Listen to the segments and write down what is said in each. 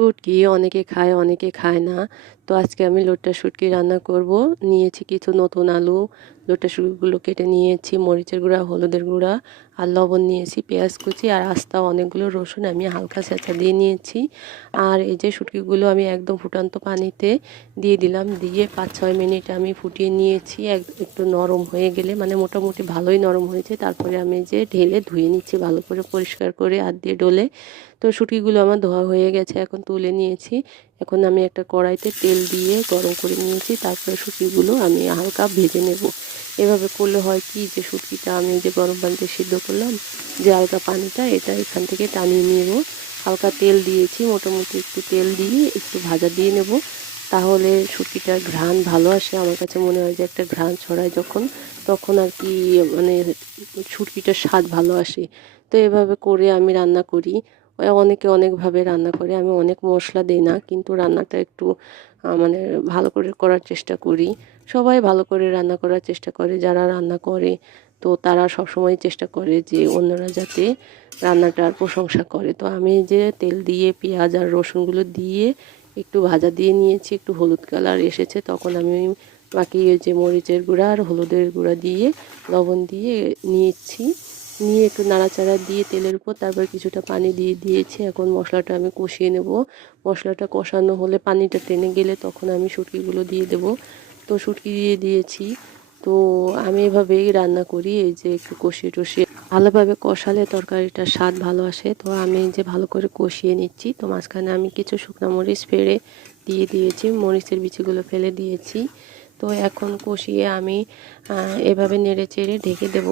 শুটকি অনেকে খায়, অনেকে খায় না। তো আজকে আমি লোট্টা শুটকি রান্না করব। নিয়েছি কিছু নতুন আলু, লোট্টা শুটকিগুলো কেটে নিয়েছি, মরিচের গুঁড়া, হলুদের গুঁড়া আর লবণ নিয়েছি, পেঁয়াজ কুচি আর আস্তা অনেকগুলো রসুন আমি হালকা ছেঁচা দিয়ে নিয়েছি। আর এই যে শুটকিগুলো আমি একদম ফুটন্ত পানিতে দিয়ে দিলাম, দিয়ে 5-6 মিনিট আমি ফুটিয়ে নিয়েছি। একটু নরম হয়ে গেলে, মানে মোটামুটি ভালোই নরম হয়েছে, তারপরে আমি যে ঢেলে ধুয়ে নিচ্ছি ভালো করে পরিষ্কার করে হাত দিয়ে ডলে। তো শুটকিগুলো আমার ধোয়া হয়ে গেছে, এখন তুলে নিয়েছি। এখন আমি একটা কড়াইতে তেল দিয়ে গরম করে নিয়েছি, তারপরে শুটকিগুলো আমি হালকা ভেজে নেব। এভাবে করলে হয় কি, যে শুটকিটা আমি যে গরম পানিতে সিদ্ধ করলাম, যে হালকা পানিটা এটা এখান থেকে টানিয়ে নেব। হালকা তেল দিয়েছি, মোটামুটি একটু তেল দিয়ে একটু ভাজা দিয়ে নেব, তাহলে শুটকিটার ঘ্রাণ ভালো আসে। আমার কাছে মনে হয় যে একটা ঘ্রাণ ছড়ায় যখন, তখন আর কি, মানে শুটকিটার স্বাদ ভালো আসে। তো এভাবে করে আমি রান্না করি। অনেকে অনেকভাবে রান্না করে, আমি অনেক মশলা দিই না, কিন্তু রান্নাটা একটু মানে ভালো করে করার চেষ্টা করি। সবাই ভালো করে রান্না করার চেষ্টা করে, যারা রান্না করে তো তারা সবসময় চেষ্টা করে যে অন্যরা যাতে রান্নাটার প্রশংসা করে। তো আমি যে তেল দিয়ে পেঁয়াজ আর রসুনগুলো দিয়ে একটু ভাজা দিয়ে নিয়েছি, একটু হলুদ কালার এসেছে, তখন আমি বাকি যে মরিচের গুঁড়া আর হলুদের গুঁড়া দিয়ে লবণ দিয়ে নিয়েছি। নিয়ে একটু নাড়াচাড়া দিয়ে তেলের উপর তারপর কিছুটা পানি দিয়ে দিয়েছি। এখন মশলাটা আমি কষিয়ে নেব। মশলাটা কষানো হলে, পানিটা টেনে গেলে তখন আমি শুটকিগুলো দিয়ে দেব। তো শুটকি দিয়ে দিয়েছি। তো আমি এভাবেই রান্না করি, এই যে একটু কষিয়ে টষিয়ে ভালোভাবে কষালে তরকারিটার স্বাদ ভালো আসে। তো আমি যে ভালো করে কষিয়ে নিচ্ছি, তো মাঝখানে আমি কিছু শুকনো মরিচ ফেড়ে দিয়ে দিয়েছি, মরিচের বিচিগুলো ফেলে দিয়েছি। তো এখন কষিয়ে আমি এভাবে নেড়ে চেড়ে ঢেকে দেব।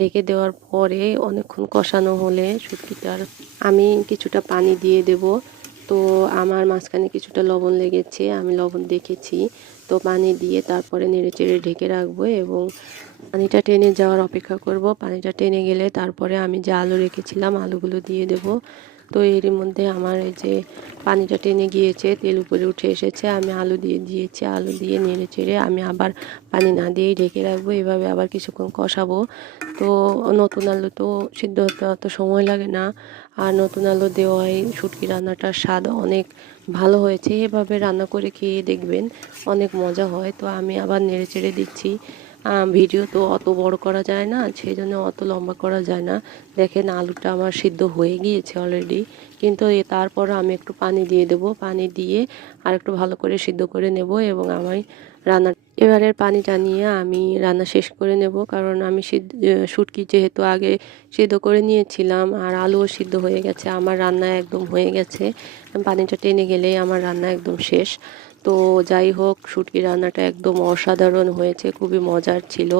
ঢেকে দেওয়ার পরে অনেকক্ষণ কষানো হলে শুটকিটার আমি কিছুটা পানি দিয়ে দেব। তো আমার মাঝখানে কিছুটা লবণ লেগেছে, আমি লবণ দেখেছি। তো পানি দিয়ে তারপরে নেড়ে চেড়ে ঢেকে রাখবো এবং পানিটা টেনে যাওয়ার অপেক্ষা করব। পানিটা টেনে গেলে তারপরে আমি যে আলু রেখেছিলাম আলুগুলো দিয়ে দেব। তো এরই মধ্যে আমার এই যে পানিটা টেনে গিয়েছে, তেল উপরে উঠে এসেছে, আমি আলু দিয়ে দিয়েছি। আলু দিয়ে নেড়ে চেড়ে আমি আবার পানি না দিয়েই ঢেকে রাখবো, এভাবে আবার কিছুক্ষণ কষাবো। তো নতুন আলু তো সিদ্ধ হতে অত সময় লাগে না, আর নতুন আলু দেওয়ায় শুটকি রান্নাটার স্বাদ অনেক ভালো হয়েছে। এভাবে রান্না করে খেয়ে দেখবেন, অনেক মজা হয়। তো আমি আবার নেড়ে চেড়ে দিচ্ছি। ভিডিও তো অত বড় করা যায় না, সেই জন্য অত লম্বা করা যায় না। দেখেন আলুটা আমার সিদ্ধ হয়ে গিয়েছে অলরেডি, কিন্তু তারপর আমি একটু পানি দিয়ে দেব। পানি দিয়ে আর একটু ভালো করে সিদ্ধ করে নেব এবং আমি রান্না এবারের পানিটা নিয়ে আমি রান্না শেষ করে নেব, কারণ আমি শুটকি যেহেতু আগে সিদ্ধ করে নিয়েছিলাম আর আলুও সিদ্ধ হয়ে গেছে, আমার রান্না একদম হয়ে গেছে। পানিটা টেনে গেলেই আমার রান্না একদম শেষ। তো যাই হোক, শুটকি রান্নাটা একদম অসাধারণ হয়েছে, খুবই মজার ছিল।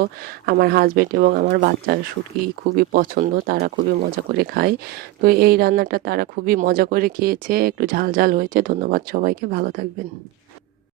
আমার হাজব্যান্ড এবং আমার বাচ্চার শুটকি খুবই পছন্দ, তারা খুবই মজা করে খায়। তো এই রান্নাটা তারা খুবই মজা করে খেয়েছে, একটু ঝাল ঝাল হয়েছে। ধন্যবাদ সবাইকে, ভালো থাকবেন।